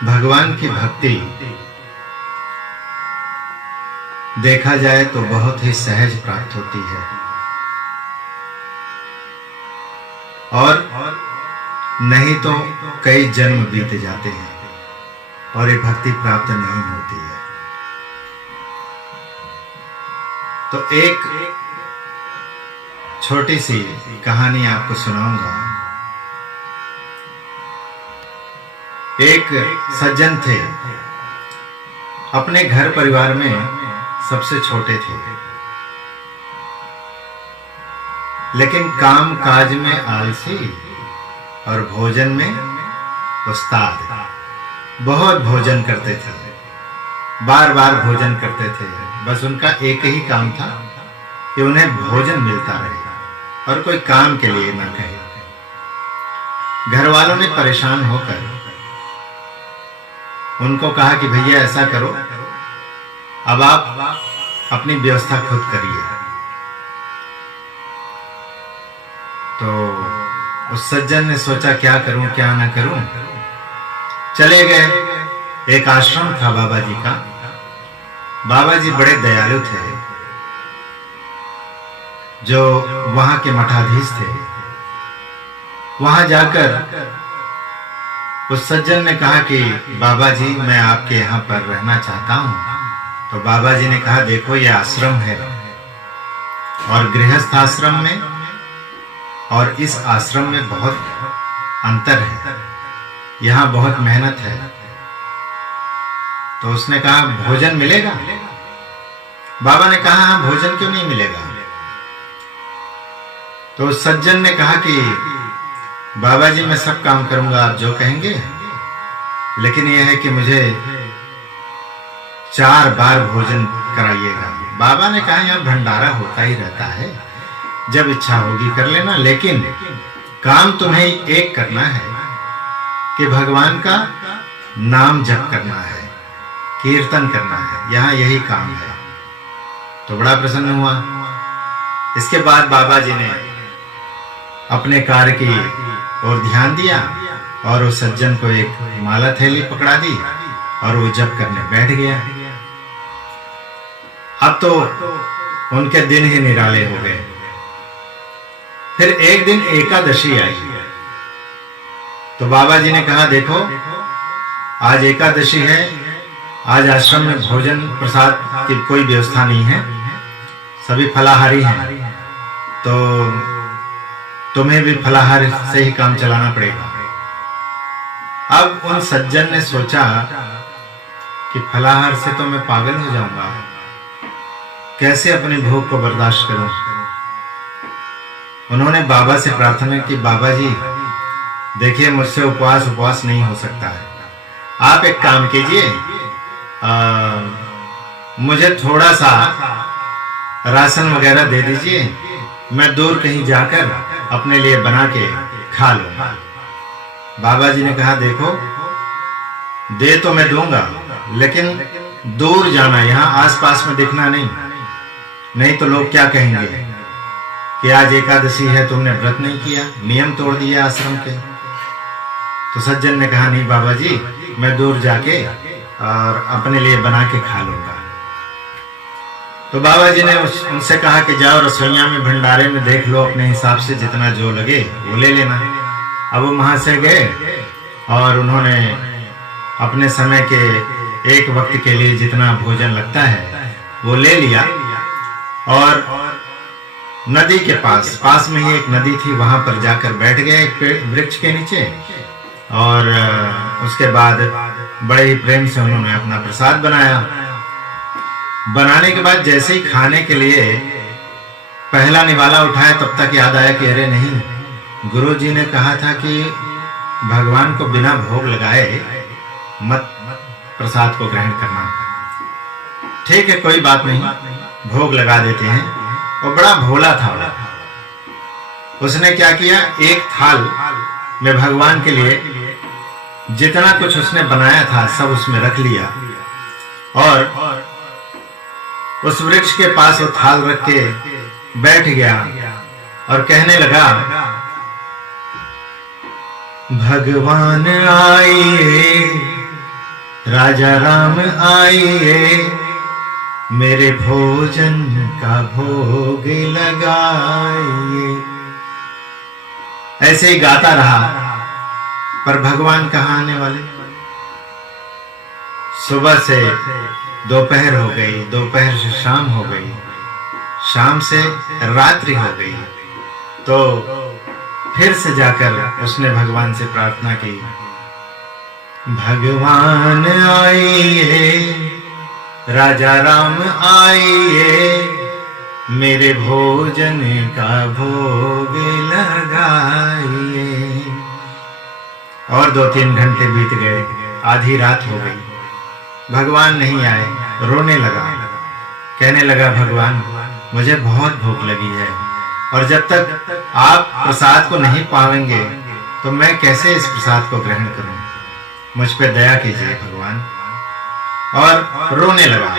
भगवान की भक्ति देखा जाए तो बहुत ही सहज प्राप्त होती है और नहीं तो कई जन्म बीत जाते हैं और ये भक्ति प्राप्त नहीं होती है। तो एक छोटी सी कहानी आपको सुनाऊंगा। एक सज्जन थे, अपने घर परिवार में सबसे छोटे थे, लेकिन काम काज में आलसी और भोजन में उस्ताद। बहुत भोजन करते थे, बार बार भोजन करते थे। बस उनका एक ही काम था कि उन्हें भोजन मिलता रहे और कोई काम के लिए ना कहे। घर वालों ने परेशान होकर उनको कहा कि भैया ऐसा करो, अब आप अपनी व्यवस्था खुद करिए। तो उस सज्जन ने सोचा क्या करूं क्या ना करूं। चले गए। एक आश्रम था बाबा जी का। बाबा जी बड़े दयालु थे, जो वहां के मठाधीश थे। वहां जाकर उस सज्जन ने कहा कि बाबा जी मैं आपके यहाँ पर रहना चाहता हूँ। तो बाबा जी ने कहा देखो ये आश्रम है और गृहस्थ आश्रम में और इस आश्रम में बहुत अंतर है, यहाँ बहुत मेहनत है। तो उसने कहा भोजन मिलेगा? बाबा ने कहा हाँ भोजन क्यों नहीं मिलेगा। तो उस सज्जन ने कहा कि बाबा जी मैं सब काम करूंगा आप जो कहेंगे, लेकिन यह है कि मुझे 4 बार भोजन कराइएगा। बाबा ने कहा यहाँ भंडारा होता ही रहता है, जब इच्छा होगी कर लेना, लेकिन काम तुम्हें एक करना है कि भगवान का नाम जप करना है, कीर्तन करना है, यहाँ यही काम है। तो बड़ा प्रसन्न हुआ। इसके बाद बाबा जी ने अपने कार्य की और ध्यान दिया और उस सज्जन को एक माला थैली पकड़ा दी और वो जप करने बैठ गया। अब तो उनके दिन ही निराले हो गए। फिर एक दिन एकादशी आई। तो बाबा जी ने कहा देखो आज एकादशी है, आज आश्रम में भोजन प्रसाद की कोई व्यवस्था नहीं है, सभी फलाहारी हैं, तो तुम्हें भी फलाहार से ही काम चलाना पड़ेगा। अब उन सज्जन ने सोचा कि फलाहार से तो मैं पागल हो जाऊंगा, कैसे अपनी भूख को बर्दाश्त करूं। उन्होंने बाबा से प्रार्थना की बाबा जी देखिए मुझसे उपवास नहीं हो सकता है, आप एक काम कीजिए, मुझे थोड़ा सा राशन वगैरह दे दीजिए, मैं दूर कहीं जाकर अपने लिए बना के खा लूंगा। बाबा जी ने कहा देखो दे तो मैं दूंगा, लेकिन दूर जाना, यहाँ आसपास में दिखना नहीं तो लोग क्या कहेंगे कि आज एकादशी है तुमने व्रत नहीं किया, नियम तोड़ दिया आश्रम के। तो सज्जन ने कहा नहीं बाबा जी मैं दूर जाके और अपने लिए बना के खा लूंगा। तो बाबा जी ने उनसे कहा कि जाओ रसोइया में भंडारे में देख लो, अपने हिसाब से जितना जो लगे वो ले लेना। अब वो वहां से गए और उन्होंने अपने समय के एक वक्त के लिए जितना भोजन लगता है वो ले लिया और नदी के पास में ही एक नदी थी, वहां पर जाकर बैठ गए एक वृक्ष के नीचे। और उसके बाद बड़े ही प्रेम से उन्होंने अपना प्रसाद बनाया। बनाने के बाद जैसे ही खाने के लिए पहला निवाला उठाया, तब तक याद आया कि अरे नहीं, गुरुजी ने कहा था कि भगवान को बिना भोग लगाए मत प्रसाद को ग्रहण करना। ठीक है कोई बात नहीं, भोग लगा देते हैं। वो बड़ा भोला था। उसने क्या किया, एक थाल में भगवान के लिए जितना कुछ उसने बनाया था सब उसमें रख लिया और उस वृक्ष के पास वो थाल रख के बैठ गया और कहने लगा भगवान आइए राजा राम आइए, मेरे भोजन का भोग लगाइए। ऐसे ही गाता रहा, पर भगवान कहाँ आने वाले। सुबह से दोपहर हो गई, दोपहर से शाम हो गई, शाम से रात्रि हो गई। तो फिर से जाकर उसने भगवान से प्रार्थना की, भगवान आइए, राजा राम आइए, मेरे भोजन का भोग लगाइए। और 2-3 घंटे बीत गए, आधी रात हो गई, भगवान नहीं आए। रोने लगा, कहने लगा, भगवान मुझे बहुत भूख लगी है, और जब तक आप प्रसाद को नहीं पावेंगे तो मैं कैसे इस प्रसाद को ग्रहण करूं। मुझ पे दया कीजिए भगवान। और रोने लगा।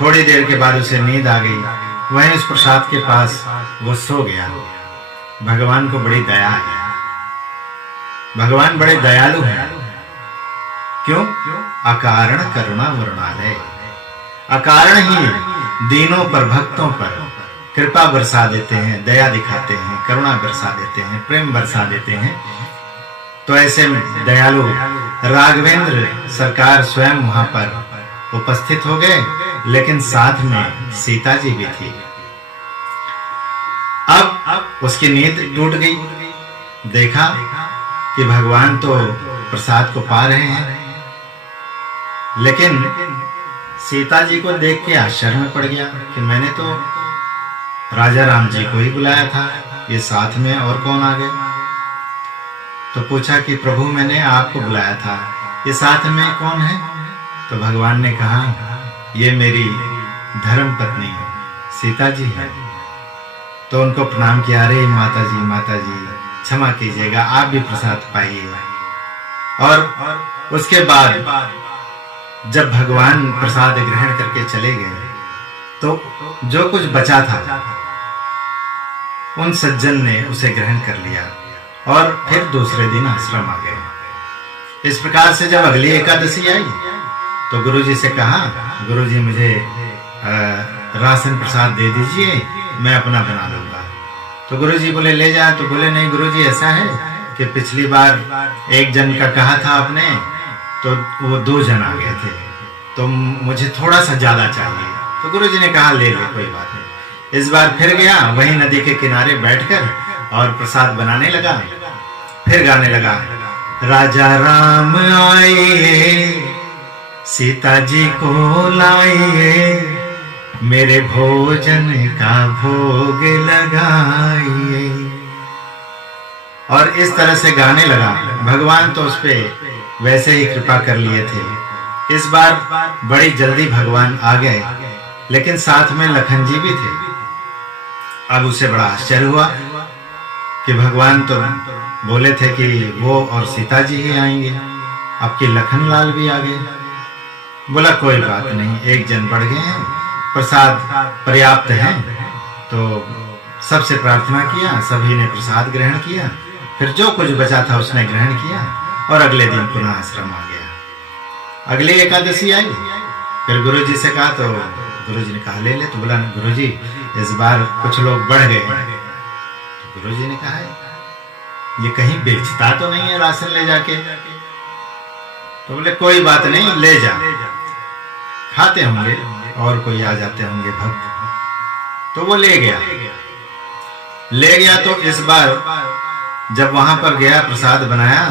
थोड़ी देर के बाद उसे नींद आ गई। वहीं उस प्रसाद के पास वो सो गया। भगवान को बड़ी दया है, भगवान बड़े दयालु हैं। क्यों? अकारण करुणा वरुणालय। अकारण ही दीनों पर, भक्तों पर कृपा बरसा देते हैं, दया दिखाते हैं, करुणा बरसा देते हैं, प्रेम बरसा देते हैं। तो ऐसे दयालु राघवेंद्र सरकार स्वयं वहां पर उपस्थित हो गए, लेकिन साथ में सीता जी भी थी। अब उसकी नींद टूट गई। देखा कि भगवान तो प्रसाद को पा रहे हैं, लेकिन सीता जी को देख के आश्चर्य में पड़ गया कि मैंने तो राजा राम जी को ही बुलाया था, ये साथ में और कौन आ गए। तो पूछा कि प्रभु मैंने आपको बुलाया था, ये साथ में कौन है। तो भगवान ने कहा, ये मेरी धर्म पत्नी सीता जी है। तो उनको प्रणाम किया, अरे माता जी क्षमा कीजिएगा, आप भी प्रसाद पाइए। और उसके बाद जब भगवान प्रसाद ग्रहण करके चले गए, तो जो कुछ बचा था उन सज्जन ने उसे ग्रहण कर लिया और फिर दूसरे दिन आश्रम आ गए। इस प्रकार से जब अगली एकादशी आई तो गुरुजी से कहा, गुरुजी मुझे राशन प्रसाद दे दीजिए, मैं अपना बना लूंगा। तो गुरुजी बोले ले जा। तो बोले नहीं गुरुजी, ऐसा है कि पिछली बार 1 जन का कहा था आपने, तो वो 2 जन आ गए थे, तो मुझे थोड़ा सा ज्यादा चाहिए। तो गुरुजी ने कहा ले ले, कोई बात नहीं। इस बार फिर गया, वहीं नदी के किनारे बैठकर और प्रसाद बनाने लगा। फिर गाने लगा, राजा राम आइए, सीता जी को लाइए, मेरे भोजन का भोग लगाइए। और इस तरह से गाने लगा। भगवान तो उस पे वैसे ही कृपा कर लिए थे। इस बार बड़ी जल्दी भगवान आ गए, लेकिन साथ में लखन जी भी थे। अब उसे बड़ा आश्चर्य हुआ कि भगवान तो बोले थे कि वो और सीता जी ही आएंगे, अब कि लखन लाल भी आ गए। बोला कोई बात नहीं, 1 जन बढ़ गए हैं, प्रसाद पर्याप्त है। तो सबसे प्रार्थना किया, सभी ने प्रसाद ग्रहण किया। फिर जो कुछ बचा था उसने ग्रहण किया और अगले दिन पुनः आश्रम आ गया। अगली एकादशी आई, फिर गुरुजी से कहा, तो गुरुजी ने कहा ले ले। तो बोला गुरुजी इस बार कुछ लोग बढ़ गए। तो गुरुजी ने कहा ये कहीं बेचता तो नहीं है राशन ले जाके। तो बोले कोई बात नहीं, ले जा, खाते होंगे और कोई आ जाते होंगे भक्त। तो वो ले गया। तो इस बार जब वहां पर गया, प्रसाद बनाया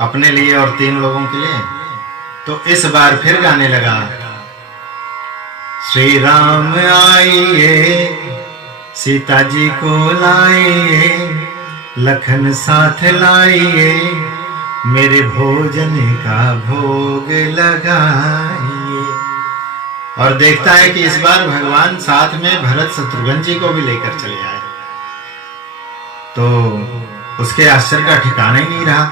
अपने लिए और 3 लोगों के लिए, तो इस बार फिर गाने लगा, श्री राम आइए, सीता जी को लाइए, लखन साथ लाइए, मेरे भोजन का भोग लगाइए। और देखता है कि इस बार भगवान साथ में भरत शत्रुघ्न जी को भी लेकर चले आए। तो उसके आश्चर्य का ठिकाना ही नहीं रहा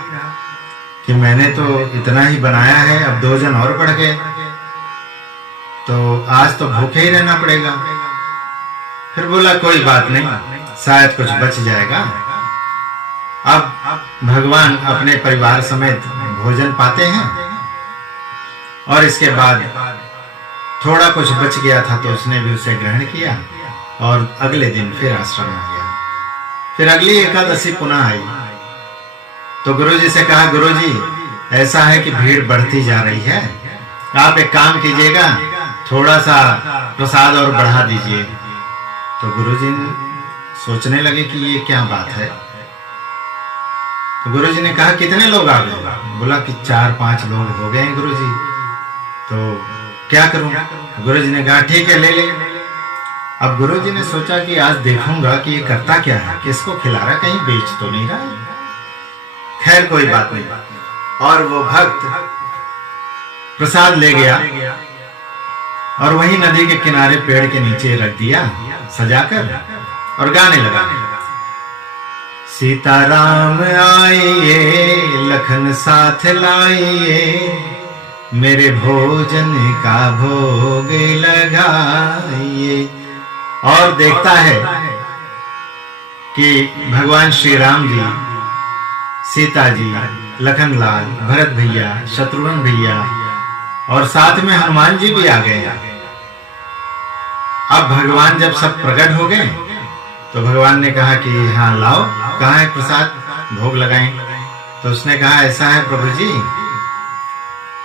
कि मैंने तो इतना ही बनाया है, अब 2 जन और बढ़ गए, तो आज तो भूखे ही रहना पड़ेगा। फिर बोला कोई बात नहीं, शायद कुछ बच जाएगा। अब भगवान अपने परिवार समेत भोजन पाते हैं। और इसके बाद थोड़ा कुछ बच गया था तो उसने भी उसे ग्रहण किया और अगले दिन फिर आश्रम आ गया। फिर अगली एकादशी पुनः आई तो गुरुजी से कहा, गुरुजी ऐसा है कि भीड़ बढ़ती जा रही है, आप एक काम कीजिएगा, थोड़ा सा प्रसाद और बढ़ा दीजिए। तो गुरुजी सोचने लगे कि ये क्या बात है। तो गुरुजी ने कहा, कितने लोग आ गए? बोला कि 4-5 लोग हो गए हैं गुरुजी। तो क्या करूं? गुरुजी ने कहा, ठीक है ले ले। अब गुरुजी ने सोचा कि आज देखूंगा कि ये करता क्या है, किसको खिला रहा, कहीं बेच तो नहीं रहा है। खैर कोई बात नहीं। और वो भक्त प्रसाद ले गया और वहीं नदी के किनारे पेड़ के नीचे रख दिया सजाकर और गाने लगा, सीताराम आइए लखन साथ लाइए, मेरे भोजन का भोग लगाइए। और देखता है कि भगवान श्री राम जी, सीता जी, लखनलाल, भरत भैया, शत्रुघ्न भैया और साथ में हनुमान जी भी आ गए। अब भगवान जब सब प्रकट हो गए तो भगवान ने कहा कि हाँ लाओ, कहाँ है प्रसाद, भोग लगाएं। तो उसने कहा, ऐसा है प्रभु जी,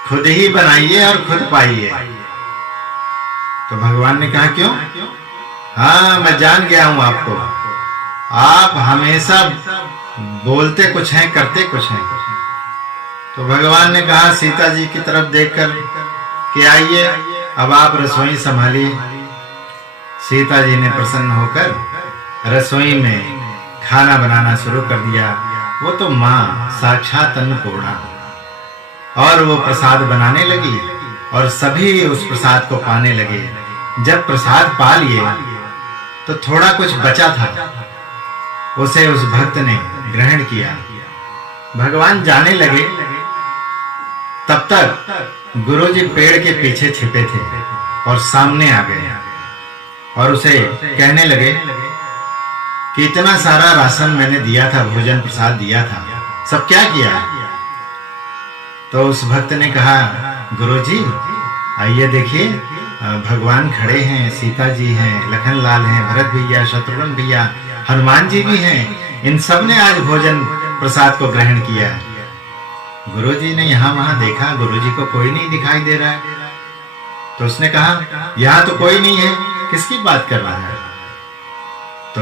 खुद ही बनाइए और खुद पाइए। तो भगवान ने कहा, क्यों? हाँ मैं जान गया हूं आपको, आप हमेशा बोलते कुछ हैं करते कुछ हैं। तो भगवान ने कहा सीता जी की तरफ देखकर कि आइए अब आप रसोई संभालिए। सीता जी ने प्रसन्न होकर रसोई में खाना बनाना शुरू कर दिया। वो तो माँ साक्षात अन्नपूर्णा, और वो प्रसाद बनाने लगी और सभी उस प्रसाद को पाने लगे। जब प्रसाद पा लिए तो थोड़ा कुछ बचा था, उसे उस भक्त ने ग्रहण किया। भगवान जाने लगे, तब तक गुरुजी पेड़ के पीछे छिपे थे और सामने आ गए और उसे कहने लगे कि इतना सारा राशन मैंने दिया था, भोजन प्रसाद दिया था, सब क्या किया? तो उस भक्त ने कहा, गुरुजी आइए देखिए, भगवान खड़े हैं, सीता जी हैं, लखनलाल हैं, भरत भैया, शत्रुघ्न भैया, हनुमान जी भी हैं, इन सब ने आज भोजन प्रसाद को ग्रहण किया। गुरुजी ने यहाँ वहां देखा, गुरुजी को कोई नहीं दिखाई दे रहा है। तो उसने कहा, यहाँ तो कोई नहीं है, किसकी बात कर रहा है? तो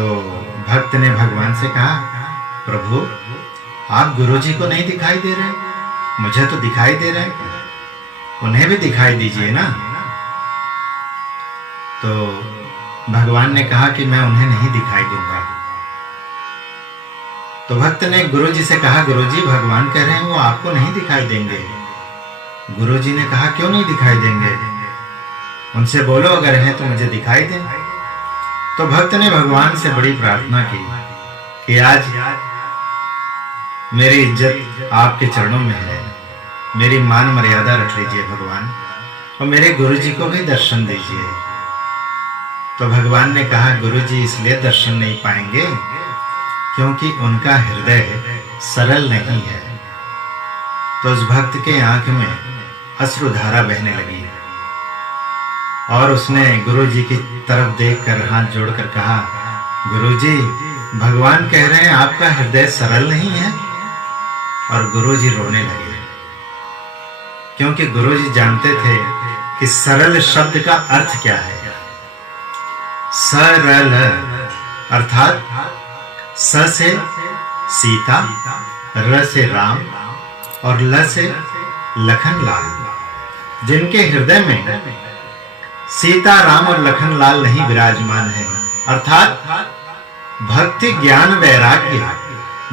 भक्त ने भगवान से कहा, प्रभु आप गुरुजी को नहीं दिखाई दे रहे, मुझे तो दिखाई दे रहे, उन्हें भी दिखाई दीजिए ना। तो भगवान ने कहा कि मैं उन्हें नहीं दिखाई दूंगा। तो भक्त ने गुरुजी से कहा, गुरुजी भगवान कह रहे हैं वो आपको नहीं दिखाई देंगे। गुरुजी ने कहा, क्यों नहीं दिखाई देंगे? उनसे बोलो अगर हैं तो मुझे दिखाई दें। तो भक्त ने भगवान से बड़ी प्रार्थना की कि आज मेरी इज्जत आपके चरणों में है, मेरी मान मर्यादा रख लीजिए भगवान, और मेरे गुरुजी को भी दर्शन दीजिए। तो भगवान ने कहा, गुरुजी इसलिए दर्शन नहीं पाएंगे क्योंकि उनका हृदय सरल नहीं है। तो उस भक्त के आंख में अश्रुधारा बहने लगी और उसने गुरुजी की तरफ देखकर हाथ जोड़कर कहा, गुरुजी भगवान कह रहे हैं आपका हृदय सरल नहीं है। और गुरुजी रोने लगे क्योंकि गुरुजी जानते थे कि सरल शब्द का अर्थ क्या है। सरल अर्थात स से सीता, र से राम और ल से लखनलाल, जिनके हृदय में सीता, राम और लखनलाल नहीं विराजमान है, अर्थात भक्ति, ज्ञान, वैराग्य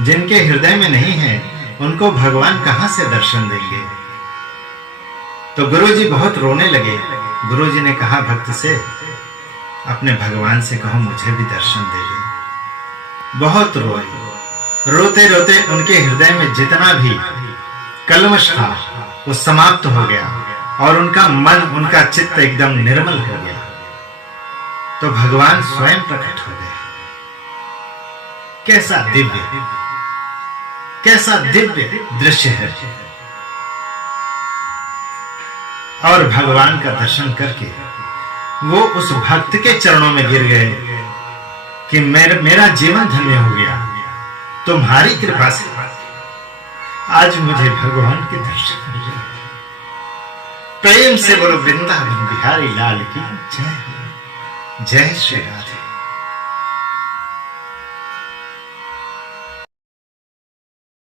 जिनके हृदय में नहीं है, उनको भगवान कहां से दर्शन देंगे। तो गुरुजी बहुत रोने लगे। गुरुजी ने कहा भक्त से, अपने भगवान से कहो मुझे भी दर्शन दे दे। बहुत रोए, रोते रोते उनके हृदय में जितना भी कल्मश था वो समाप्त हो गया और उनका मन, उनका चित्त एकदम निर्मल हो गया। तो भगवान स्वयं प्रकट हो गए। कैसा दिव्य दृश्य है। और भगवान का दर्शन करके वो उस भक्त के चरणों में गिर गए कि मेरा जीवन धन्य हो गया तुम्हारी कृपा से। आज मुझे भगवान के दर्शन हो गए। प्रेम से बोलो वृंदावन बिहारी लाल की जय हो। जय श्री राधे।